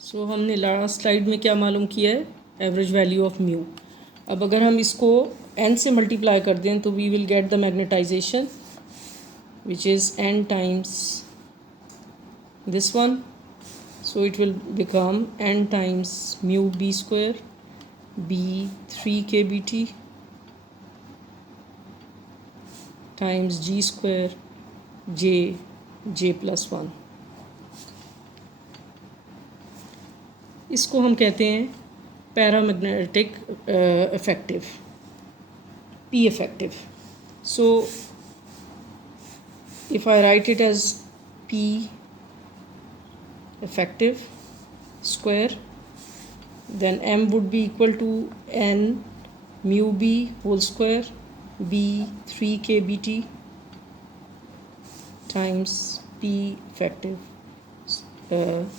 सो हमने last slide में क्या मालूम किया है, एवरेज वैल्यू ऑफ म्यू। अब अगर हम इसको n से मल्टीप्लाई कर दें तो we will get the magnetization which is n times this one, so it will become n times mu b square b 3kBT times g square j plus 1। इसको हम कहते हैं paramagnetic effective, P effective. So if I write it as P effective square, then M would be equal to N mu B whole square B 3kBT times P effective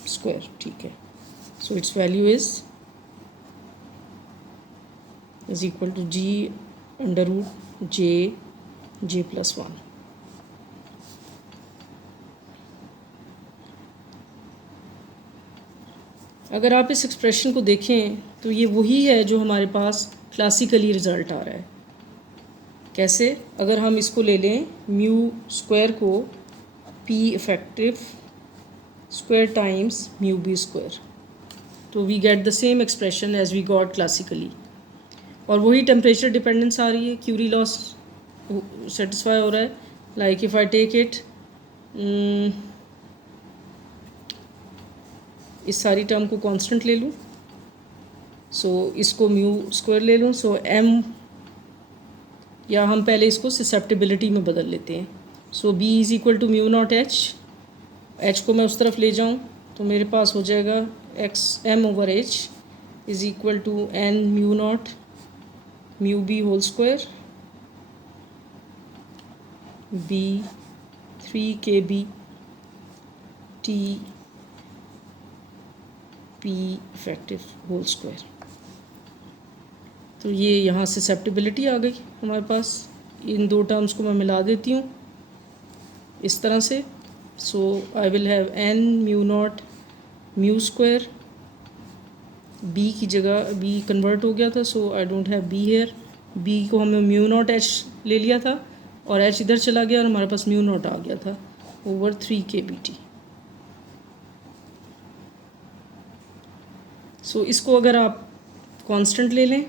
square, ठीक है। So its value is equal to G under root J plus 1। अगर आप इस expression को देखें तो ये वही है जो हमारे पास क्लासिकली रिज़ल्ट आ रहा है। कैसे? अगर हम इसको ले लें म्यू स्क्वायर को P effective square times mu B square, so we get the same expression as we got classically, और वही टेम्परेचर डिपेंडेंस आ रही है, क्यूरी लॉस सेटिस्फाई हो रहा है। Like if I take it, इस सारी टर्म को कांस्टेंट ले लूँ, सो इसको म्यू स्क्वायर ले लूँ, सो एम, या हम पहले इसको ससेप्टिबिलिटी में बदल लेते हैं। So B is equal to mu not H को मैं उस तरफ ले जाऊँ तो मेरे पास हो जाएगा X M over H is equal to N mu not mu B whole square B 3kB T P effective whole square. तो ये यहाँ से ससेप्टिबिलिटी आ गई हमारे पास। इन दो टर्म्स को मैं मिला देती हूँ इस तरह से। So I will have an mu not mu square, B की जगह बी कन्वर्ट हो गया था, so I don't have B here. B को हमने म्यू नॉट एच ले लिया था और एच इधर चला गया और हमारे पास म्यू नॉट आ गया था ओवर 3kBT। सो इसको अगर आप कांस्टेंट ले लें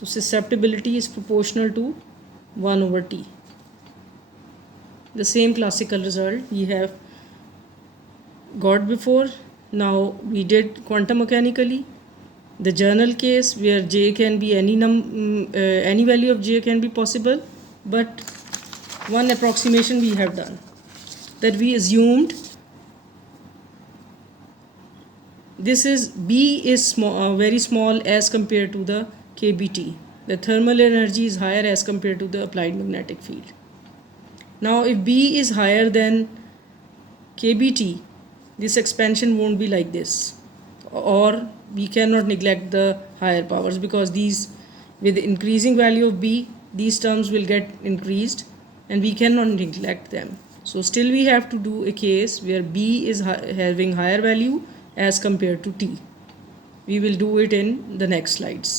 तो susceptibility is proportional to 1 over T। The same classical result we have got before. Now we did quantum mechanically the journal case where J can be any value of J can be possible, but one approximation we have done, that we assumed this is B is small, very small as compared to the KBT. The thermal energy is higher as compared to the applied magnetic field. Now if B is higher than KBT, this expansion won't be like this, or we cannot neglect the higher powers, because these, with increasing value of B, these terms will get increased and we cannot neglect them. So still we have to do a case where B is having higher value as compared to T. We will do it in the next slides.